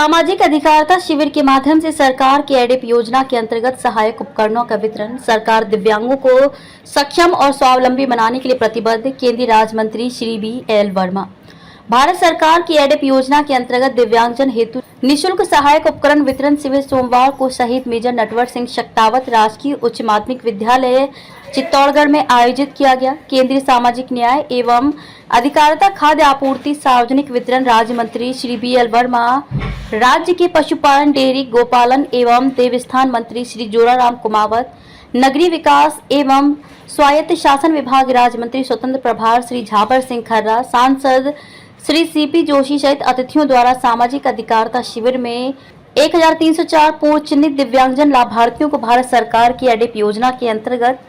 सामाजिक अधिकारिता शिविर के माध्यम से सरकार की एडिप योजना के अंतर्गत सहायक उपकरणों का वितरण। सरकार दिव्यांगों को सक्षम और स्वावलंबी बनाने के लिए प्रतिबद्ध। केंद्रीय राज्य मंत्री श्री बी.एल. वर्मा। भारत सरकार की एडिप योजना के अंतर्गत दिव्यांगजन हेतु निःशुल्क सहायक उपकरण वितरण शिविर सोमवार को शहीद मेजर नटवर सिंह शक्तावत राजकीय उच्च माध्यमिक विद्यालय चित्तौड़गढ़ में आयोजित किया गया। केंद्रीय सामाजिक न्याय एवं अधिकारिता खाद्य आपूर्ति सार्वजनिक वितरण राज्य मंत्री श्री बी.एल. वर्मा, राज्य के पशुपालन डेयरी गोपालन एवं देवस्थान मंत्री श्री जोराराम कुमावत, नगरीय विकास एवं स्वायत्त शासन विभाग राज्य मंत्री स्वतंत्र प्रभार श्री झाबर सिंह खर्रा, सांसद श्री सी.पी. जोशी सहित अतिथियों द्वारा सामाजिक अधिकारिता शिविर में 1304 पूर्व चिन्हित दिव्यांगजन लाभार्थियों को भारत सरकार की एडिप योजना के अंतर्गत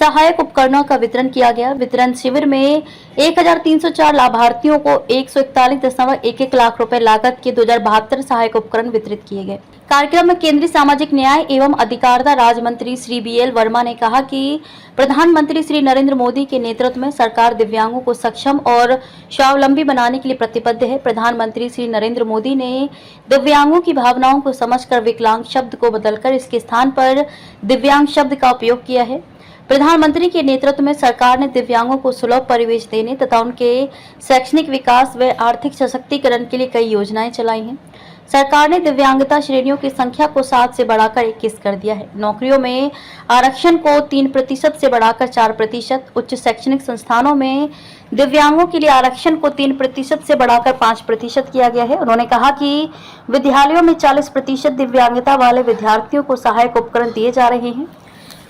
सहायक उपकरणों का वितरण किया गया। वितरण शिविर में 1304 लाभार्थियों को 141.11 लाख रुपए लागत के 2072 सहायक उपकरण वितरित किए गए। कार्यक्रम में केंद्रीय सामाजिक न्याय एवं अधिकारिता राज्य मंत्री श्री बी.एल. वर्मा ने कहा कि प्रधानमंत्री श्री नरेंद्र मोदी के नेतृत्व में सरकार दिव्यांगों को सक्षम और स्वावलंबी बनाने के लिए प्रतिबद्ध है। प्रधानमंत्री श्री नरेंद्र मोदी ने दिव्यांगों की भावनाओं को समझकर विकलांग शब्द को बदलकर इसके स्थान पर दिव्यांग शब्द का उपयोग किया है। प्रधानमंत्री के नेतृत्व में सरकार ने दिव्यांगों को सुलभ परिवेश देने तथा उनके शैक्षणिक विकास व आर्थिक सशक्तिकरण के लिए कई योजनाएं चलाई हैं। सरकार ने दिव्यांगता श्रेणियों की संख्या को 7 से बढ़ाकर 21 कर दिया है। नौकरियों में आरक्षण को 3% से बढ़ाकर 4%, उच्च शैक्षणिक संस्थानों में दिव्यांगों के लिए आरक्षण को 3% से बढ़ाकर 5% किया गया है। उन्होंने कहा कि विद्यालयों में 40% दिव्यांगता वाले विद्यार्थियों को सहायक उपकरण दिए जा रहे हैं।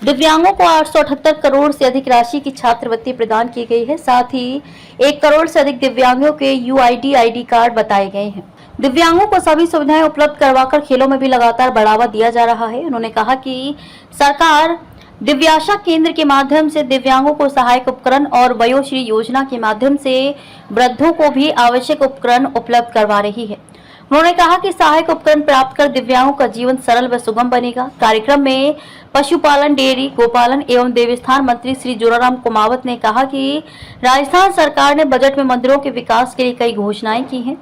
दिव्यांगों को 878 करोड़ से अधिक राशि की छात्रवृत्ति प्रदान की गई है। साथ ही 1 करोड़ से अधिक दिव्यांगों के यूआईडी आईडी कार्ड बताए गए हैं। दिव्यांगों को सभी सुविधाएं उपलब्ध करवाकर खेलों में भी लगातार बढ़ावा दिया जा रहा है। उन्होंने कहा कि सरकार दिव्याशा केंद्र के माध्यम से दिव्यांगों को सहायक उपकरण और वयोश्री योजना के माध्यम से वृद्धों को भी आवश्यक उपकरण उपलब्ध करवा रही है। उन्होंने कहा कि सहायक उपकरण प्राप्त कर दिव्यांगों का जीवन सरल व सुगम बनेगा। कार्यक्रम में पशुपालन डेयरी गोपालन एवं देवस्थान मंत्री श्री जोराराम कुमावत ने कहा कि राजस्थान सरकार ने बजट में मंदिरों के विकास के लिए कई घोषणाएं की हैं।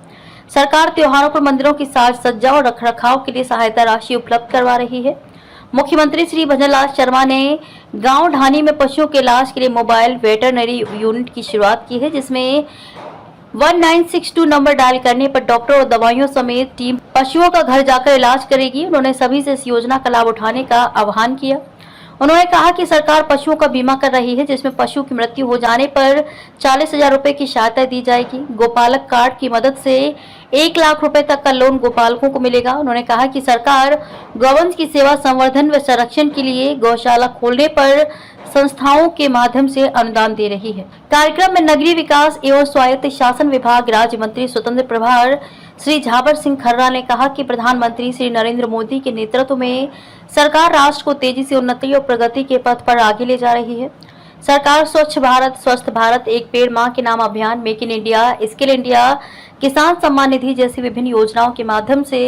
सरकार त्योहारों पर मंदिरों की साज सज्जा और रखरखाव के लिए सहायता राशि उपलब्ध करवा रही है। मुख्यमंत्री श्री भजनलाल शर्मा ने गांव ढानी में पशुओं के इलाज के लिए मोबाइल वेटरनरी यूनिट की शुरुआत की है, जिसमें 1962 नंबर डायल करने पर डॉक्टर और दवाइयों समेत टीम पशुओं का घर जाकर इलाज करेगी। उन्होंने सभी से इस योजना का लाभ उठाने का आह्वान किया। उन्होंने कहा कि सरकार पशुओं का बीमा कर रही है, जिसमें पशु की मृत्यु हो जाने पर 40,000 रुपए की सहायता दी जाएगी। गोपालक कार्ड की मदद से 1 लाख रुपए तक का लोन गोपालकों को मिलेगा। उन्होंने कहा कि सरकार गौवंश की सेवा संवर्धन व संरक्षण के लिए गौशाला खोलने पर संस्थाओं के माध्यम से अनुदान दे रही है। कार्यक्रम में नगरीय विकास एवं स्वायत्त शासन विभाग राज्य मंत्री स्वतंत्र प्रभार श्री झाबर सिंह खर्रा ने कहा कि प्रधानमंत्री श्री नरेंद्र मोदी के नेतृत्व में सरकार राष्ट्र को तेजी से उन्नति और प्रगति के पथ पर आगे ले जा रही है। सरकार स्वच्छ भारत, स्वस्थ भारत, एक पेड़ मां के नाम अभियान, make in India, skill India, किसान सम्मान निधि जैसी विभिन्न योजनाओं के माध्यम से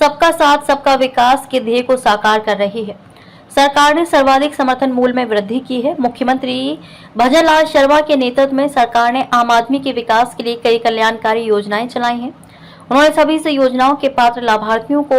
सबका साथ सबका विकास के ध्येय को साकार कर रही है। सरकार ने सर्वाधिक समर्थन मूल्य में वृद्धि की है। मुख्यमंत्री भजनलाल शर्मा के नेतृत्व में सरकार ने आम आदमी के विकास के लिए कई कल्याणकारी योजनाएं चलाई हैं। उन्होंने सभी से योजनाओं के पात्र लाभार्थियों को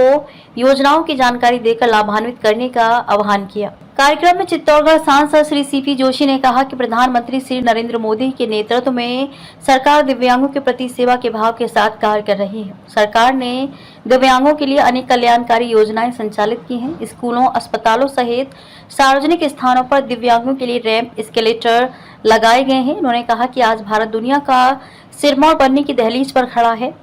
योजनाओं की जानकारी देकर लाभान्वित करने का आह्वान किया। कार्यक्रम में चित्तौड़गढ़ सांसद श्री सी.पी. जोशी ने कहा कि प्रधानमंत्री श्री नरेंद्र मोदी के नेतृत्व में सरकार दिव्यांगों के प्रति सेवा के भाव के साथ कार्य कर रही है। सरकार ने दिव्यांगों के लिए अनेक कल्याणकारी योजनाएं संचालित की हैं। स्कूलों, अस्पतालों सहित सार्वजनिक स्थानों पर दिव्यांगों के लिए रैंप, एस्केलेटर लगाए गए हैं। उन्होंने कहा कि आज भारत दुनिया का सिरमौर बनने की दहलीज पर खड़ा है।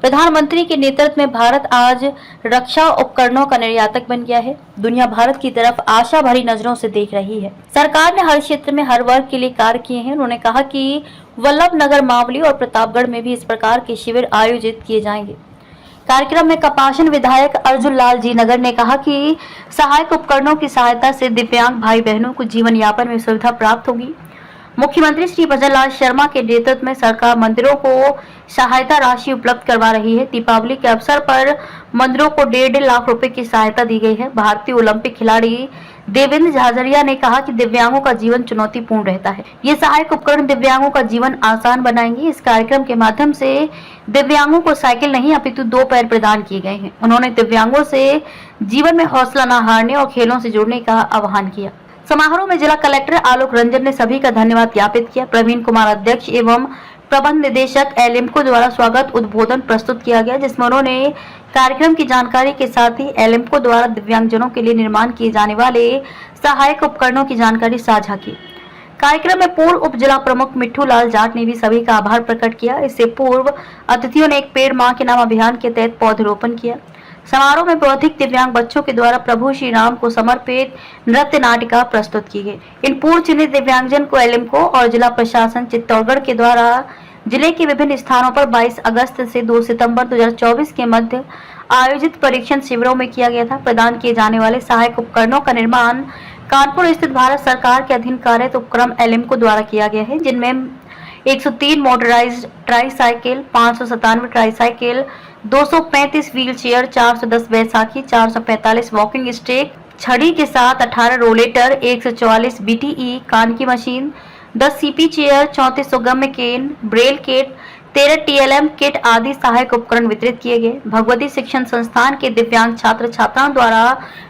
प्रधानमंत्री के नेतृत्व में भारत आज रक्षा उपकरणों का निर्यातक बन गया है। दुनिया भारत की तरफ आशा भरी नजरों से देख रही है। सरकार ने हर क्षेत्र में हर वर्ग के लिए कार्य किए हैं। उन्होंने कहा कि वल्लभनगर, मावली और प्रतापगढ़ में भी इस प्रकार के शिविर आयोजित किए जाएंगे। कार्यक्रम में कपासन विधायक अर्जुन लाल जी नगर ने कहा कि सहायक उपकरणों की सहायता से दिव्यांग भाई बहनों को जीवन यापन में सुविधा प्राप्त होगी। मुख्यमंत्री श्री भजनलाल शर्मा के नेतृत्व में सरकार मंदिरों को सहायता राशि उपलब्ध करवा रही है। दीपावली के अवसर पर मंदिरों को 1.5 लाख रुपए की सहायता दी गई है। भारतीय ओलंपिक खिलाड़ी देवेंद्र झाझरिया ने कहा कि दिव्यांगों का जीवन चुनौतीपूर्ण रहता है। ये सहायक उपकरण दिव्यांगों का जीवन आसान बनाएंगे। इस कार्यक्रम के माध्यम से दिव्यांगों को साइकिल नहीं अपितु 2 पैर प्रदान किए गए हैं। उन्होंने दिव्यांगों से जीवन में हौसला न हारने और खेलों से जुड़ने का आह्वान किया। समारोह में जिला कलेक्टर आलोक रंजन ने सभी का धन्यवाद ज्ञापित किया। प्रवीण कुमार अध्यक्ष एवं प्रबंध निदेशक एलिम्को द्वारा स्वागत उद्बोधन प्रस्तुत किया गया, जिसमें उन्होंने कार्यक्रम की जानकारी के साथ ही एलिम्को द्वारा दिव्यांगजनों के लिए निर्माण किए जाने वाले सहायक उपकरणों की जानकारी साझा की। कार्यक्रम में पूर्व उप जिला प्रमुख मिट्ठू लाल जाट ने भी सभी का आभार प्रकट किया। इससे पूर्व अतिथियों ने एक पेड़ मां के नाम अभियान के तहत पौधरोपण किया। समारोह में बौद्धिक दिव्यांग बच्चों के द्वारा प्रभु श्री राम को समर्पित नृत्य नाटिका प्रस्तुत की गई। इन पूर्व चिन्हित दिव्यांगजन को एलिम्को और जिला प्रशासन चित्तौड़गढ़ के द्वारा जिले के विभिन्न स्थानों पर 22 अगस्त से 2 सितंबर 2024 के मध्य आयोजित परीक्षण शिविरों में किया गया था। प्रदान किए जाने वाले सहायक उपकरणों का निर्माण कानपुर स्थित भारत सरकार के अधीन कार्यरत उपक्रम एलिम्को द्वारा किया गया है, जिनमें 103 motorised tricycle, 597 tricycle, 235 wheel chair, 410 Baisakhi, 445 walking stick, छड़ी के साथ 18 रोलेटर, 144 बीटीई कान की मशीन, 10 सीपी चेयर, 3400 गम्य केन, ब्रेल किट, 13 टीएलएम किट आदि सहायक उपकरण वितरित किए गए। भगवती शिक्षण संस्थान के दिव्यांग छात्र छात्राओं द्वारा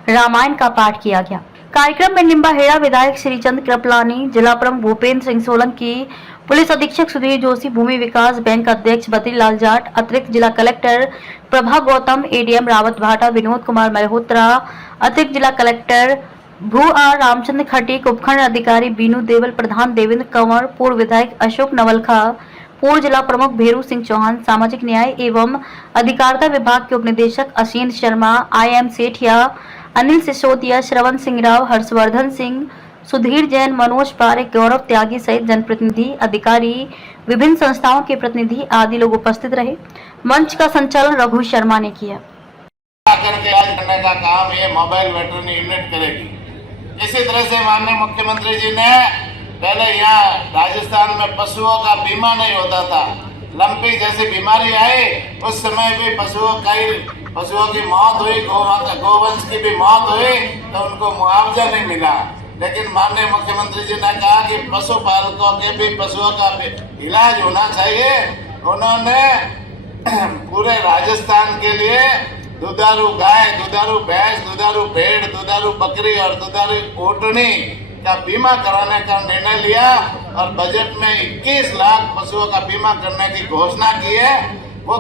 रामायण का पाठ किया गया। कार्यक्रम में निम्बाहेड़ा विधायक श्रीचंद कृपलानी, जिला प्रमुख भूपेंद्र सिंह सोलंकी, पुलिस अधीक्षक सुधीर जोशी, भूमि विकास बैंक अध्यक्ष बद्रीलाल जाट, अतिरिक्त जिला कलेक्टर प्रभा गौतम, एडीएम रावत भाटा, विनोद कुमार मल्होत्रा, अतिरिक्त जिला कलेक्टर भू आर रामचंद्र खटीक, उपखंड अधिकारी बीनू देवल, प्रधान देवेंद्र कंवर, पूर्व विधायक अशोक नवलखा, पूर्व जिला प्रमुख भेरू सिंह चौहान, सामाजिक न्याय एवं अधिकारिता विभाग के उपनिदेशक असीन शर्मा, IM सेठिया, अनिल सिसोदिया, श्रवण सिंह राव, हर्षवर्धन सिंह, सुधीर जैन, मनोज पारेख, गौरव त्यागी सहित जनप्रतिनिधि, अधिकारी, विभिन्न संस्थाओं के प्रतिनिधि आदि लोग उपस्थित रहे। मंच का संचालन रघु शर्मा ने किया। करने का काम ये मोबाइल वेटरनरी यूनिट करेगी। इसी तरह से माननीय मुख्यमंत्री जी ने पहले यहाँ राजस्थान में पशुओं का बीमा नहीं होता था। लंपी जैसी बीमारी आई उस समय भी पशुओं की मौत हुई, गोवंश की भी मौत हुई, तो उनको मुआवजा नहीं मिला। लेकिन माननीय मुख्यमंत्री जी ने कहा कि पशुपालकों के भी पशुओं का भी इलाज होना चाहिए। उन्होंने पूरे राजस्थान के लिए दुधारू गाय, दुधारू भैंस, दुधारू भेड़, दुधारू बकरी और दुधारू ऊँटनी का बीमा कराने का निर्णय लिया और बजट में 21 लाख पशुओं का बीमा करने की घोषणा की है। वो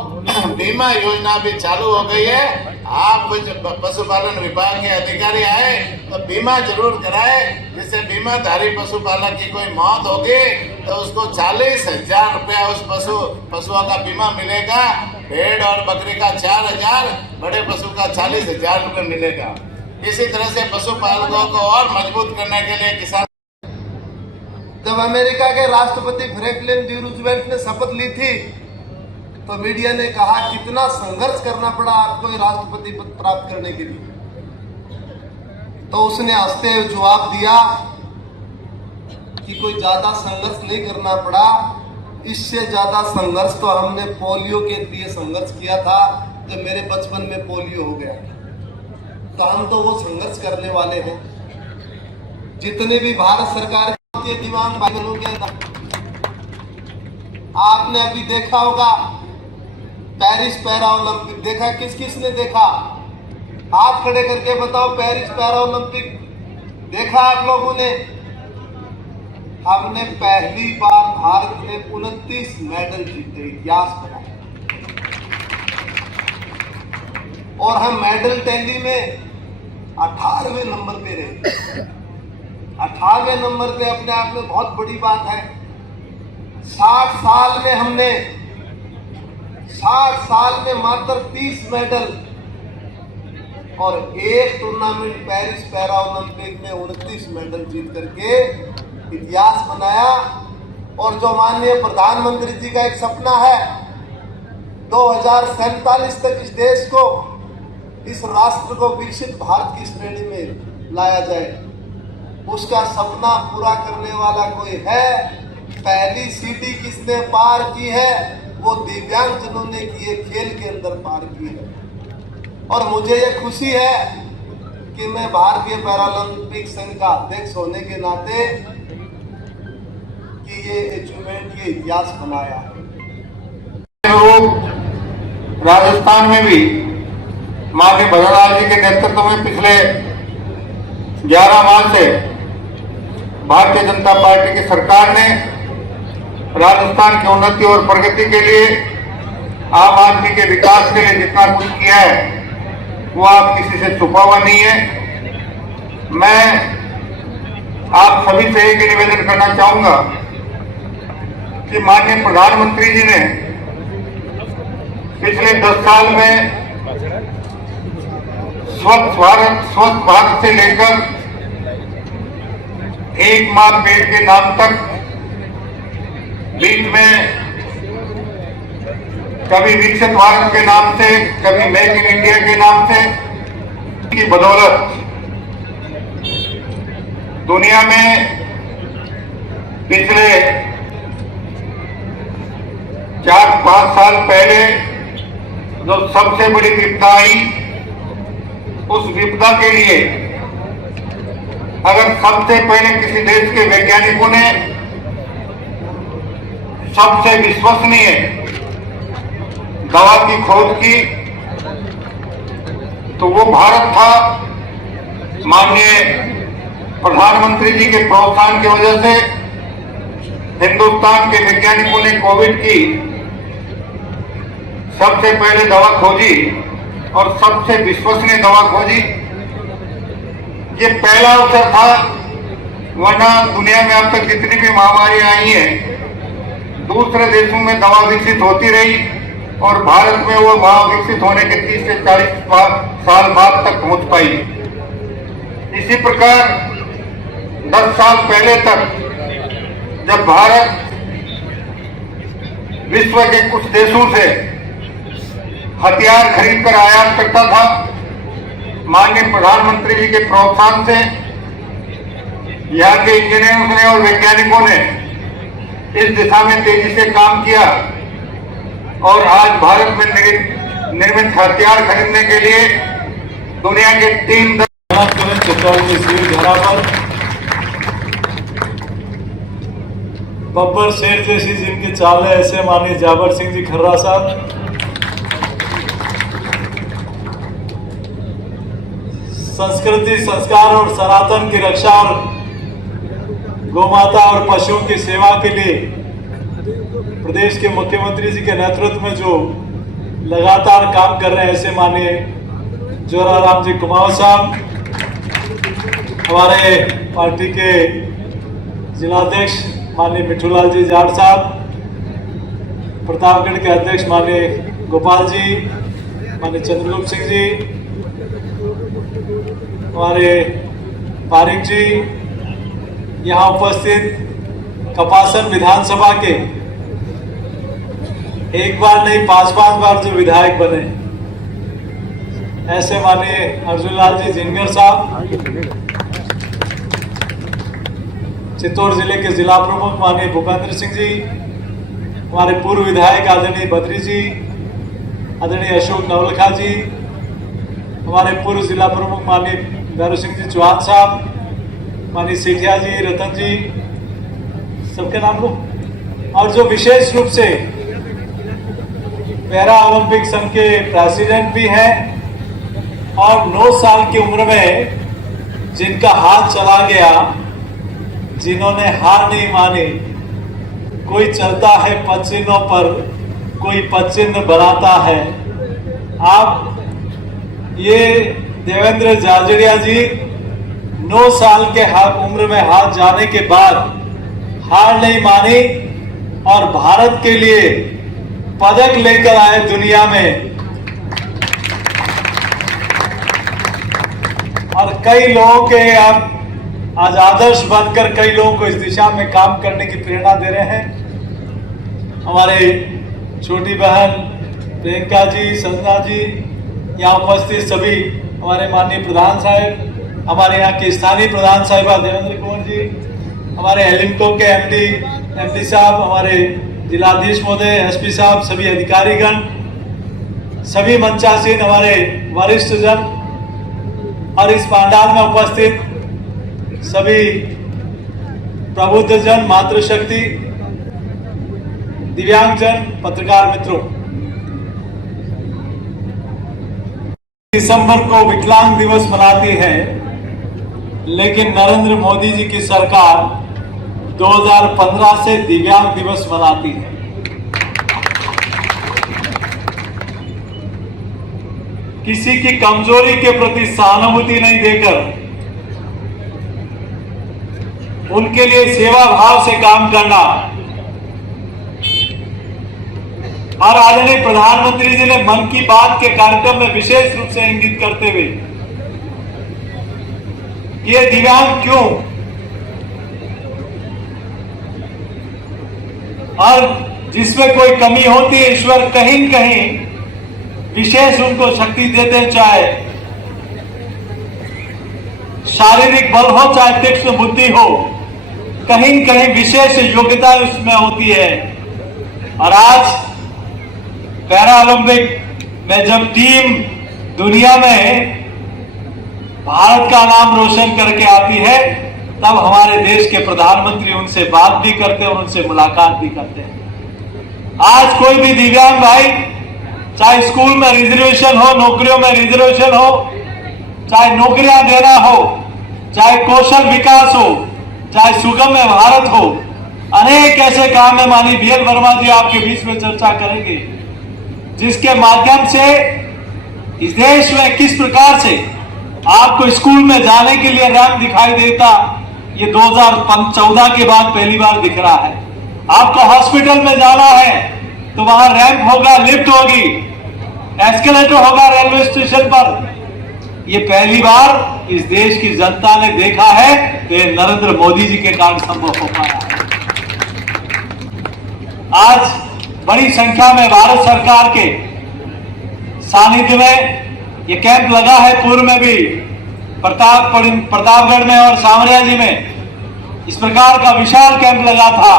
बीमा योजना भी चालू हो गई है। आप पशुपालन विभाग के अधिकारी आए तो बीमा जरूर कराए, जिससे बीमाधारी पशुपालक की कोई मौत होगी तो उसको 40,000 रुपया उस पशुओं का बीमा मिलेगा। भेड़ और बकरी का 4,000, बड़े पशु का 40,000 रुपये मिलेगा। इसी तरह से पशुपालकों को और मजबूत करने के लिए किसान। जब अमेरिका के राष्ट्रपति फ्रैंकलिन डी रूजवेल्ट ने शपथ ली थी तो मीडिया ने कहा कितना संघर्ष करना पड़ा आपको राष्ट्रपति पद प्राप्त करने के लिए। तो उसने हंसते हुए जवाब दिया कि कोई ज्यादा संघर्ष नहीं करना पड़ा, इससे ज्यादा संघर्ष तो हमने पोलियो के लिए संघर्ष किया था जब मेरे बचपन में पोलियो हो गया। तो हम तो वो संघर्ष करने वाले हैं। जितने भी भारत सरकार के दिव्यांग भाई बहनों के, आपने अभी देखा होगा पेरिस पैरा ओलंपिक देखा, किस किस ने देखा? हाथ खड़े करके बताओ, पेरिस पैरा ओलंपिक देखा आप लोगों ने? हमने पहली बार भारत ने 29 मेडल जीते, इतिहास बनाया। और हम मेडल टैली में 18वें नंबर पे रहे। 18वें नंबर पे अपने आप में बहुत बड़ी बात है। 60 साल में मात्र 30 मेडल और एक टूर्नामेंट पेरिस पैरा ओलंपिक में 29 मेडल जीत करके इतिहास बनाया। और जो माननीय प्रधानमंत्री जी का एक सपना है 2047 तक इस देश को, इस राष्ट्र को विकसित भारत की श्रेणी में लाया जाए, उसका सपना पूरा करने वाला कोई है? पहली सीढ़ी किसने पार की है? वो दिव्यांगजनों ने की, खेल के अंदर पार की है। और मुझे ये खुशी है कि मैं भारतीय पैरालंपिक संघ का अध्यक्ष होने के नाते कि ये अचीवमेंट, ये इतिहास बनाया है। राजस्थान में भी माननीय भगतलाल जी के नेतृत्व में पिछले 11 माह से भारतीय जनता पार्टी की सरकार ने राजस्थान की उन्नति और प्रगति के लिए, आम आदमी के विकास के लिए जितना कुछ किया है वो आप किसी से छुपा हुआ नहीं है। मैं आप सभी से एक निवेदन करना चाहूंगा कि माननीय प्रधानमंत्री जी ने पिछले 10 साल में स्वच्छ भारत से लेकर एक माँ पेड़ के नाम तक, बीच में कभी विकसित भारत के नाम से, कभी मेक इन इंडिया के नाम से, की बदौलत दुनिया में पिछले 4-5 साल पहले जो सबसे बड़ी विपदा आई, उस विपदा के लिए अगर सबसे पहले किसी देश के वैज्ञानिकों ने सबसे विश्वसनीय दवा की खोज की तो वो भारत था। माननीय प्रधानमंत्री जी के प्रोत्साहन की वजह से हिंदुस्तान के वैज्ञानिकों ने कोविड की सबसे पहले दवा खोजी और सबसे विश्वसनीय दवा खोजी। ये पहला अवसर था, वरना दुनिया में अब तक जितनी भी महामारियां आई हैं दूसरे देशों में दवा विकसित होती रही और भारत में वो दवा विकसित होने के 30 से 40 साल बाद तक पहुंच पाई। इसी प्रकार 10 साल पहले तक जब भारत विश्व के कुछ देशों से हथियार खरीदकर आयात करता था, माननीय प्रधानमंत्री जी के प्रोत्साहन से यहाँ के इंजीनियरों ने और वैज्ञानिकों ने इस दिशा में तेजी से काम किया और आज भारत में निर्मित हथियार खरीदने के लिए दुनिया के 3 बब्बर शेर जैसी जिनकी चाल है, ऐसे माननीय जाबर सिंह जी खर्रा साहब, संस्कृति, संस्कार और सनातन की रक्षा और गौमाता और पशुओं की सेवा के लिए प्रदेश के मुख्यमंत्री जी के नेतृत्व में जो लगातार काम कर रहे हैं, ऐसे माननीय जोराराम जी कुमाऊं साहब, हमारे पार्टी के जिलाध्यक्ष माननीय मिठूलाल जी जाट साहब, प्रतापगढ़ के अध्यक्ष माननीय गोपाल जी, माननीय चंद्रगुप्त सिंह जी, हमारे पारिक जी, यहाँ उपस्थित कपासन विधानसभा के एक बार नहीं 5-5 बार जो विधायक बने, ऐसे माननीय अर्जुन लाल जी जिंगर साहब, चित्तौड़ जिले के जिला प्रमुख माननीय भूपेंद्र सिंह जी, हमारे पूर्व विधायक आदरणीय बद्री जी, आदरणीय अशोक नवलखा जी, हमारे पूर्व जिला प्रमुख माननीय भैरव सिंह जी चौहान साहब, माननीय सेठिया जी, रतन जी, सबके नाम लो। और जो विशेष रूप से पैरा ओलंपिक संघ के प्रेसिडेंट भी हैं और 9 साल की उम्र में जिनका हाथ चला गया, जिन्होंने हार नहीं मानी। कोई चलता है पदचिन्हों पर, कोई पदचिन्ह बनाता है। आप ये देवेंद्र झाझड़िया जी 9 साल के उम्र में हाथ जाने के बाद हार नहीं मानी और भारत के लिए पदक लेकर आए दुनिया में। और कई लोगों के अब आज आदर्श बनकर कई लोगों को इस दिशा में काम करने की प्रेरणा दे रहे हैं। हमारे छोटी बहन प्रियंका जी, संजना जी, यहाँ उपस्थित सभी हमारे माननीय प्रधान साहब, हमारे यहाँ के स्थानीय प्रधान साहिबा देवेंद्र कुमार जी, हमारे एलिम्को के एमडी साहब, हमारे जिलाधीश महोदय, एसपी साहब, सभी अधिकारीगण, सभी मंचासीन, हमारे वरिष्ठ जन और इस पंडाल में उपस्थित सभी प्रबुद्धजन, मातृशक्ति, दिव्यांगजन, पत्रकार मित्रों, दिसंबर को विकलांग दिवस मनाती है, लेकिन नरेंद्र मोदी जी की सरकार 2015 से दिव्यांग दिवस मनाती है। किसी की कमजोरी के प्रति सहानुभूति नहीं देकर उनके लिए सेवा भाव से काम करना, और आदरणीय प्रधानमंत्री जी ने मन की बात के कार्यक्रम में विशेष रूप से इंगित करते हुए कि ये दिव्यांग क्यों, और जिसमें कोई कमी होती है ईश्वर कहीं न कहीं विशेष उनको शक्ति देते, चाहे शारीरिक बल हो चाहे तीक्ष्ण बुद्धि हो, कहीं न कहीं विशेष योग्यता उसमें होती है। और आज पैरा ओलंपिक में जब टीम दुनिया में भारत का नाम रोशन करके आती है, तब हमारे देश के प्रधानमंत्री उनसे बात भी करते हैं और उनसे मुलाकात भी करते हैं। आज कोई भी दिव्यांग भाई, चाहे स्कूल में रिजर्वेशन हो, नौकरियों में रिजर्वेशन हो, चाहे नौकरियां देना हो, चाहे कौशल विकास हो, चाहे सुगम्य भारत हो, अनेक ऐसे काम है। माननीय बीएल वर्मा जी आपके बीच में चर्चा करेंगे, जिसके माध्यम से इस देश में किस प्रकार से आपको स्कूल में जाने के लिए रैंप दिखाई देता, ये 2014 के बाद पहली बार दिख रहा है। आपको हॉस्पिटल में जाना है तो वहां रैंप होगा, लिफ्ट होगी, एस्केलेटर होगा रेलवे स्टेशन पर। ये पहली बार इस देश की जनता ने देखा है, तो ये नरेंद्र मोदी जी के कारण संभव हो पाया है। आज बड़ी संख्या में भारत सरकार के सानिध्य में ये कैंप लगा है। पूर्व में भी प्रतापगढ़ में और सामरियाजी में इस प्रकार का विशाल कैंप लगा था,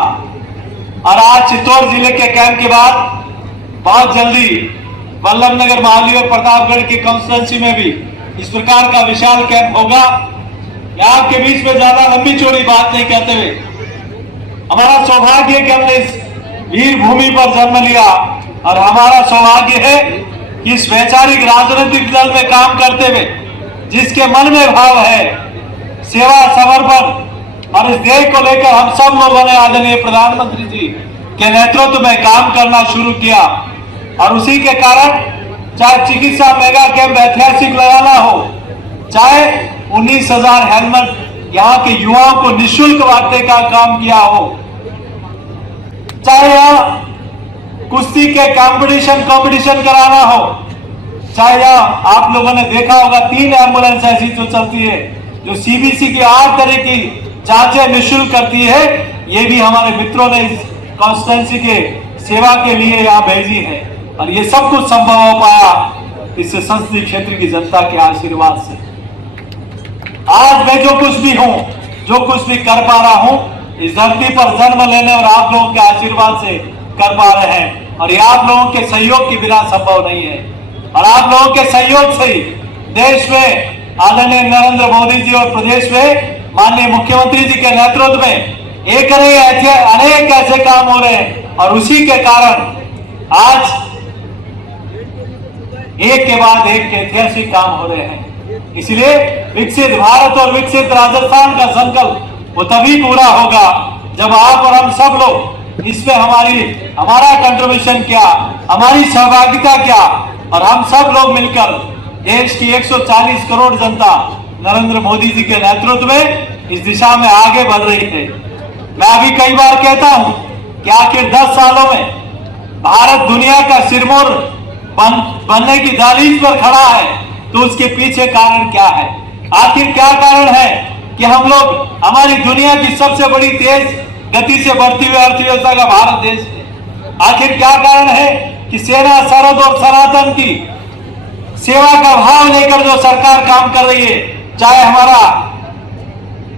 और आज चित्तौड़ जिले के कैंप के बाद बहुत जल्दी वल्लभनगर, महाली और प्रतापगढ़ की कॉन्स्टिट्यूंसी में भी इस प्रकार का विशाल कैंप होगा। यहाँ के बीच में ज्यादा लंबी चौड़ी बात नहीं कहते हुए, हमारा सौभाग्य है कि हमने इस वीर भूमि पर जन्म लिया, और हमारा सौभाग्य है कि इस वैचारिक राजनीतिक दल में काम करते हुए जिसके मन में भाव है सेवा, समर्पण, और इस देश को लेकर हम सब लोगों ने आदरणीय प्रधानमंत्री जी के नेतृत्व में काम करना शुरू किया। और उसी के कारण चाहे चिकित्सा मेगा कैंप ऐतिहासिक लगाना हो, चाहे 19,000 हेलमेट यहाँ के युवाओं को निःशुल्क बांटने का काम किया हो, चाहे यहाँ कुश्ती के कंपटीशन कराना हो, चाहे यहाँ आप लोगों ने देखा होगा 3 एम्बुलेंस ऐसी जो चलती है, जो सीबीसी की 8 तरह की जांचें निःशुल्क करती है। ये भी हमारे मित्रों ने इस कॉन्स्टिट्यूंसी के सेवा के लिए यहाँ भेजी है, और ये सब कुछ संभव हो पाया इस संसदीय क्षेत्र की जनता के आशीर्वाद से। आज मैं जो कुछ भी हूँ, जो कुछ भी कर पा रहा हूँ, इस धरती पर जन्म लेने और आप लोगों के आशीर्वाद से कर पा रहे हैं, और ये आप लोगों के सहयोग के बिना संभव नहीं है। और आप लोगों के सहयोग से ही देश में आदरणीय नरेंद्र मोदी जी और प्रदेश में माननीय मुख्यमंत्री जी के नेतृत्व में अनेक ऐसे काम हो रहे हैं, और उसी के कारण आज एक के बाद एक ऐतिहासिक काम हो रहे हैं। इसलिए विकसित भारत और विकसित राजस्थान का संकल्प वो तभी पूरा होगा जब आप और हम सब लोग इसमें हमारा कंट्रीब्यूशन क्या, हमारी सहभागिता क्या, और हम सब लोग मिलकर देश की 140 करोड़ जनता नरेंद्र मोदी जी के नेतृत्व में इस दिशा में आगे बढ़ रही है। मैं अभी कई बार कहता हूं कि आखिर 10 सालों में भारत दुनिया का सिरमौर बनने की दहलीज पर खड़ा है, तो उसके पीछे कारण क्या है? आखिर क्या कारण है कि हम लोग हमारी दुनिया की सबसे बड़ी तेज गति से बढ़ती हुई अर्थव्यवस्था का भारत देश है? आखिर क्या कारण है कि सेना, सरहद और सनातन की सेवा का भाव लेकर जो सरकार काम कर रही है, चाहे हमारा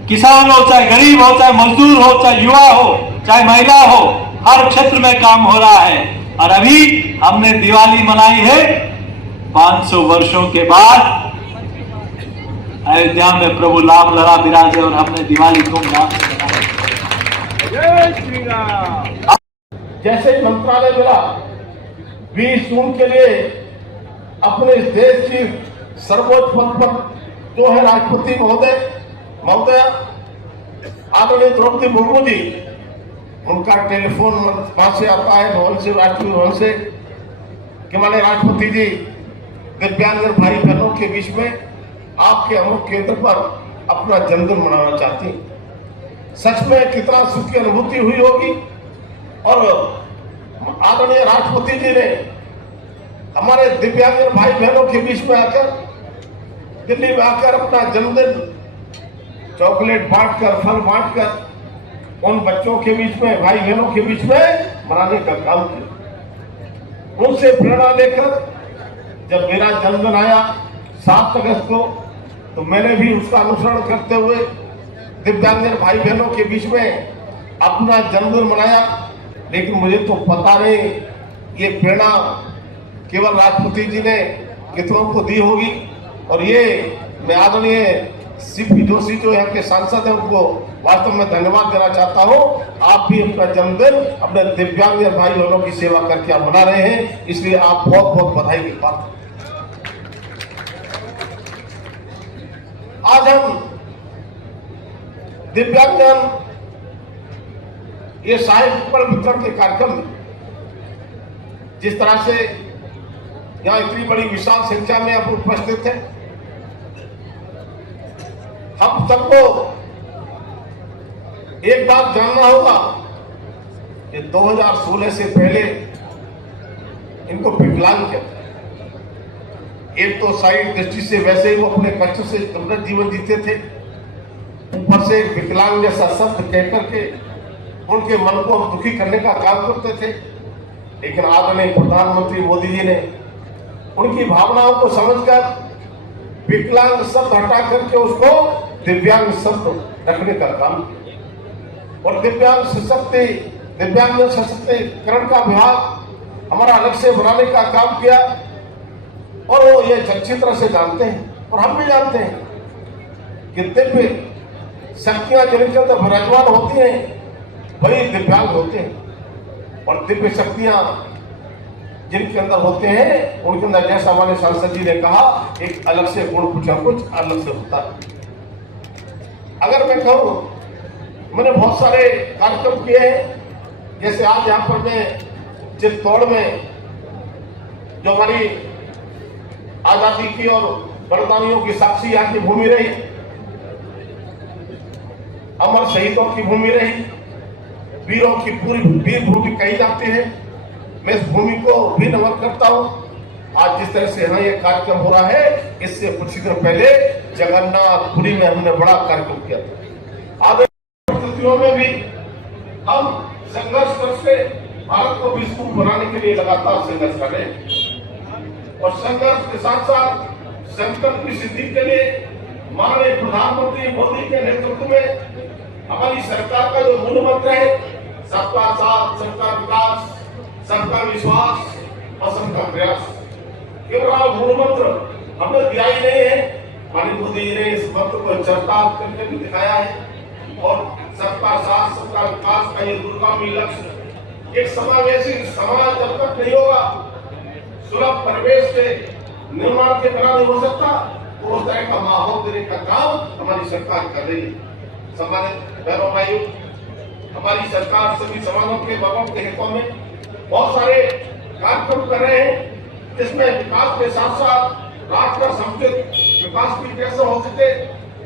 किसान हो, चाहे गरीब हो, चाहे मजदूर हो, चाहे युवा हो, चाहे महिला हो, हर क्षेत्र में काम हो रहा है। और अभी हमने दिवाली मनाई है 500 वर्षों के बाद, अयोध्या में प्रभु राम लला विराजे और हमने दिवाली धूमधाम से मनाई। जैसे ही मंत्रालय मिला 20 जून के लिए अपने इस देश की सर्वोच्च पद पर जो है राष्ट्रपति महोदया आदरणीय द्रौपदी मुर्मू जी, उनका टेलीफोन वहां से आता है भवन से, राष्ट्रपति भवन से, कि माननीय राष्ट्रपति जी दिव्यांग भाई बहनों के बीच में आपके अमृत केंद्र पर अपना जन्मदिन मनाना चाहती हैं। सच में कितना सुख की अनुभूति हुई होगी। और आदरणीय राष्ट्रपति जी ने हमारे दिव्यांग भाई बहनों के बीच में आकर, दिल्ली में आकर अपना जन्मदिन चॉकलेट बांटकर, फल बांटकर उन बच्चों के बीच में, भाई बहनों के बीच में मनाने का काम किया। उनसे प्रेरणा लेकर जब मेरा जन्मदिन आया 7 अगस्त को, तो मैंने भी उसका अनुसरण करते हुए दिव्यांग भाई बहनों के बीच में अपना जन्मदिन मनाया। लेकिन मुझे तो पता नहीं ये प्रेरणा केवल राष्ट्रपति जी ने कितनों को दी होगी। और ये मैं आदरणीय सीपी जोशी जो यहाँ के सांसद हैं उनको वास्तव में धन्यवाद देना चाहता हूँ। आप भी अपना जन्मदिन अपने दिव्यांग भाई बहनों की सेवा करके आप मना रहे हैं, इसलिए आप बहुत बहुत बधाई के पात्र। आज हम दिव्यांगजन ये साहित्य वितरण के कार्यक्रम में जिस तरह से यहाँ इतनी बड़ी विशाल संख्या में आप उपस्थित हैं, हम सबको एक बात जानना होगा कि 2016 से पहले इनको विकलांग कहते हैं। एक तो शारीरिक दृष्टि से वैसे ही वो अपने कष्ट से समृद्ध जीवन जीते थे, ऊपर से विकलांग जैसा शब्द कहकर के उनके मन को दुखी करने का काम करते थे। लेकिन आदरणीय प्रधानमंत्री मोदी जी ने उनकी भावनाओं को समझकर विकलांग शब्द हटा करके उसको दिव्यांग शब्द रखने का काम किया। और दिव्यांग सशक्तिकरण का विभाग हमारा अलग से बनाने का काम किया। और वो ये अच्छी तरह से जानते हैं और हम भी जानते हैं कि दिव्य शक्तियां जिनके अंदर विराजमान होती हैं वही दिव्यांग होते हैं। और दिव्य शक्तियां जिनके अंदर होते हैं उनके अंदर, जैसा हमारे सांसद जी ने कहा, एक अलग से गुण कुछ अलग से होता है। अगर मैं कहूं, मैंने बहुत सारे कार्यक्रम किए हैं। जैसे आज यहाँ पर मैं चित्तौड़ में जो हमारी आजादी की और बलिदानियों की साक्षी यहाँ की भूमि रही, अमर शहीदों की भूमि रही, वीरों की पूरी वीर भूमि कही जाती है। मैं इस भूमि को भी नमन करता हूँ। आज जिस तरह से यहाँ ये कार्यक्रम हो रहा है, इससे कुछ दिन पहले जगन्नाथपुरी में हमने बड़ा कार्यक्रम किया था। आगे परिस्थितियों में भी हम संघर्ष करके भारत को विश्व बनाने के लिए लगातार संघर्ष कर रहे हैं। और संघर्ष के साथ साथ संकल्प की सिद्धि के लिए माननीय प्रधानमंत्री मोदी के नेतृत्व में हमारी सरकार का जो मूल मंत्र है, सबका साथ, सबका विकास, सबका विश्वास और सबका प्रयास, केवल मूल मंत्र हमने दिया ही नहीं है, माननीय मोदी जी ने इस मंत्र को चरितार्थ करके भी दिखाया है। और सबका साथ, सबका विकास का ये दूरगामी लक्ष्य, एक समावेशी समाज जब तक नहीं होगा, सुलभ परिवेश के निर्माण के बिना नहीं हो सकता, तो उस तरह का माहौल देने का काम हमारी सरकार कर रही है। सम्मानित बहनों भाइयों, हमारी सरकार सभी समाजों के लोगों के हितों में बहुत सारे कार्यक्रम कर रहे हैं, जिसमें विकास के साथ साथ राष्ट्र का समुचित विकास भी कैसे हो सके।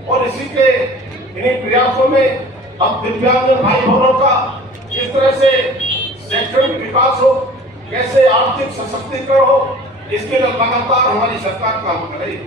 और इसी के इन्हीं प्रयासों में अब दिव्यांग भाई बहनों का किस तरह से शैक्षणिक विकास हो, कैसे आर्थिक सशक्तिकरण हो, इसके लिए लगातार हमारी सरकार काम कर रही है।